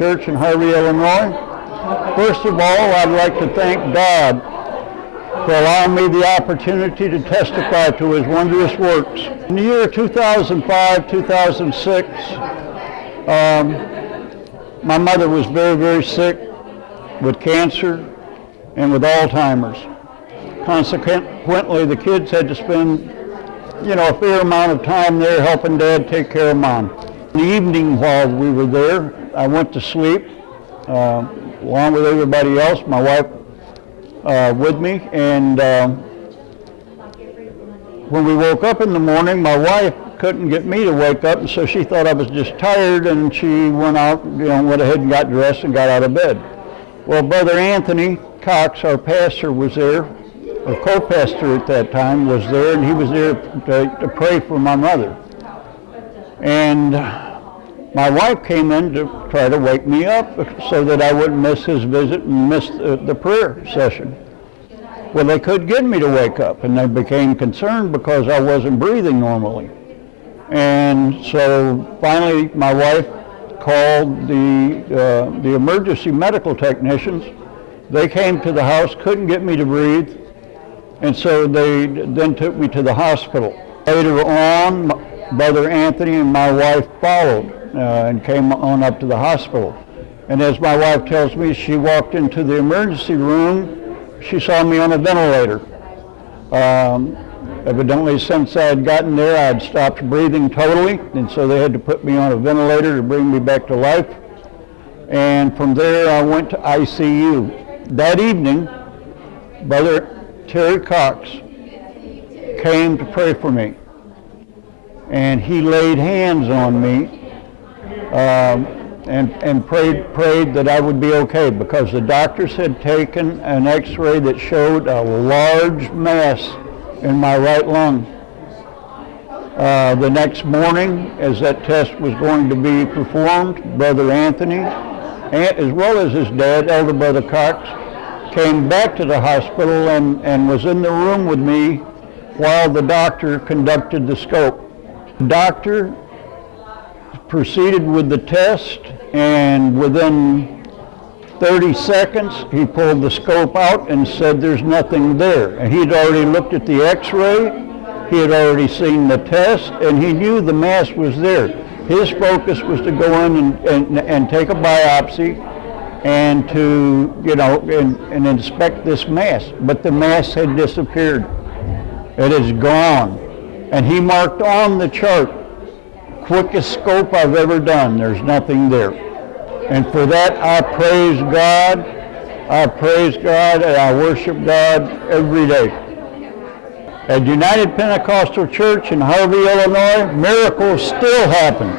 Church in Harvey, Illinois. First of all, I'd like to thank God for allowing me the opportunity to testify to His wondrous works. In the year 2005, 2006, my mother was very, very sick with cancer and with Alzheimer's. Consequently, the kids had to spend, a fair amount of time there helping Dad take care of Mom. In the evening while we were there, I went to sleep along with everybody else, my wife with me, and when we woke up in the morning, my wife couldn't get me to wake up, and so she thought I was just tired, and she went out, went ahead and got dressed and got out of bed. Well, Brother Anthony Cox, our pastor, was there, or co-pastor at that time, was there, and he was there to pray for my mother. And my wife came in to try to wake me up so that I wouldn't miss his visit and miss the prayer session. Well, they couldn't get me to wake up, and they became concerned because I wasn't breathing normally. And so finally my wife called the emergency medical technicians. They came to the house, couldn't get me to breathe, and so they then took me to the hospital. Later on, Brother Anthony and my wife followed and came on up to the hospital. And as my wife tells me, she walked into the emergency room, she saw me on a ventilator. Evidently, since I had gotten there, I had stopped breathing totally, and so they had to put me on a ventilator to bring me back to life. And from there, I went to ICU. That evening, Brother Terry Cox came to pray for me, and he laid hands on me and prayed that I would be okay, because the doctors had taken an x-ray that showed a large mass in my right lung. The next morning, as that test was going to be performed, Brother Anthony, as well as his dad, Elder Brother Cox, came back to the hospital and was in the room with me while the doctor conducted the scope. The doctor proceeded with the test, and within 30 seconds he pulled the scope out and said there's nothing there. And he'd already looked at the x-ray, he had already seen the test, and he knew the mass was there. His focus was to go in and take a biopsy and to, and inspect this mass. But the mass had disappeared. It is gone. And he marked on the chart, quickest scope I've ever done. There's nothing there. And for that, I praise God. I praise God, and I worship God every day. At United Pentecostal Church in Harvey, Illinois, miracles still happen.